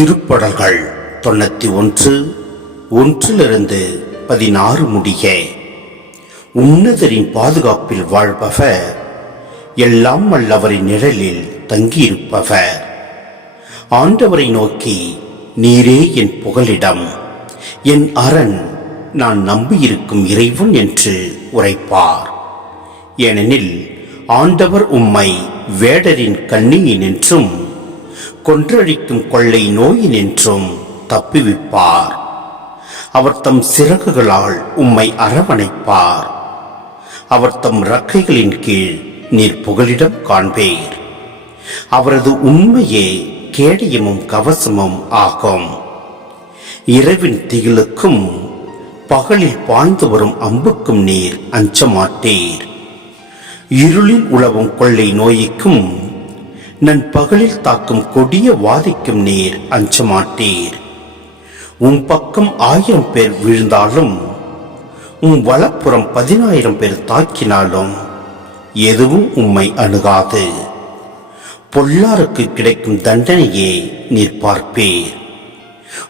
திருப்படல்கள் 91 1-16 முடிய. உன்னதரின் பாதுகாப்பில் வாழ்பவர், எல்லாம் வல்லவரின் நிழலில் தங்கியிருப்பவர். ஆண்டவரை நோக்கி, நீரே என் புகலிடம், என் அரண், நான் நம்பியிருக்கும் இறைவன் என்று உரைப்பார். ஏனெனில் ஆண்டவர் உம்மை வேடரின் கண்ணியினின்றும் கொன்றழிக்கும் கொள்ளை நோயினின்றும் தப்புவிப்பார். அவர் தம் சிறகுகளால் உம்மை அரவணைப்பார். அவர் தம் இறக்கைகளின் கீழ் நீர் புகலிடம் காண்பீர். அவரது உண்மையே கேடயமும் கவசமும் ஆகும். இரவின் திகிலுக்கும் பகலில் பாய்ந்து வரும் அம்புக்கும் நீர் அஞ்ச மாட்டீர். இருளில் உலவும் கொள்ளை நோய்க்கும் நண்பகலில் தாக்கும் கொடிய வாதைக்கும் நீர் அஞ்ச மாட்டீர். உம் பக்கம் 1000 பேர் விழுந்தாலும், உம் வலப்புறம் 10,000 பேர் தாக்கினாலும் எதுவும் உம்மை அணுகாது. பொல்லாருக்கு கிடைக்கும் தண்டனையே நீர் பார்ப்பீர்.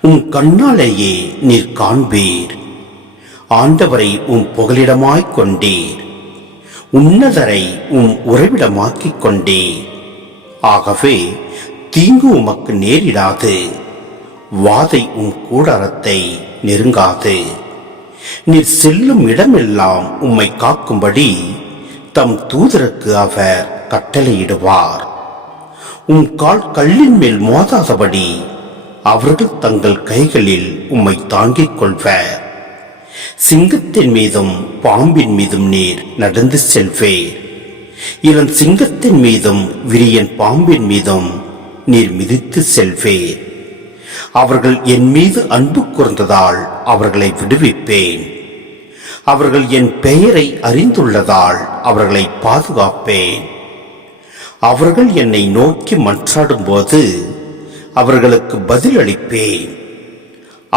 உம் கண்ணாலேயே நீர் காண்பீர். ஆண்டவரை உம் புகலிடமாய்க் கொண்டீர். உன்னதரை உம் உறைவிடமாக்கிக் கொண்டீர். ஆகவே தீங்கு உமக்கு நேரிடாது. வாதை உம் கூடாரத்தை நெருங்காது. நீர் செல்லும் இடமெல்லாம் உம்மை காக்கும்படி தம் தூதருக்கு அவர் கட்டளையிடுவார். உம் கால் கல்லின் மேல் மோதாதபடி அவர்கள் தங்கள் கைகளில் உம்மை தாங்கிக் கொள்வர். சிங்கத்தின் மீதும் பாம்பின் மீதும் நீர் நடந்து செல்வேர். இளம் சிங்கத்தின் மீதும் விரியன் பாம்பின் மீதும் நீர் மிதித்து செல்வேர். அவர்கள் என் மீது அன்பு கூர்ந்ததால் அவர்களை விடுவிப்பேன். அவர்கள் என் பெயரை அறிந்துள்ளதால் அவர்களை பாதுகாப்பேன். அவர்கள் என்னை நோக்கி மன்றாடும் போது அவர்களுக்கு பதிலளிப்பேன்.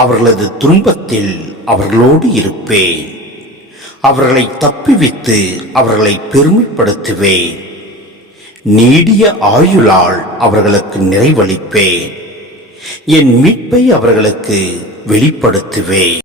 அவர்களது துன்பத்தில் அவர்களோடு இருப்பேன். அவர்களை தப்பிவித்து அவர்களை பெருமைப்படுத்துவேன். நீடிய ஆயுளால் அவர்களுக்கு நிறைவளிப்பேன். என் மீட்பை அவர்களுக்கு வெளிப்படுத்துவேன்.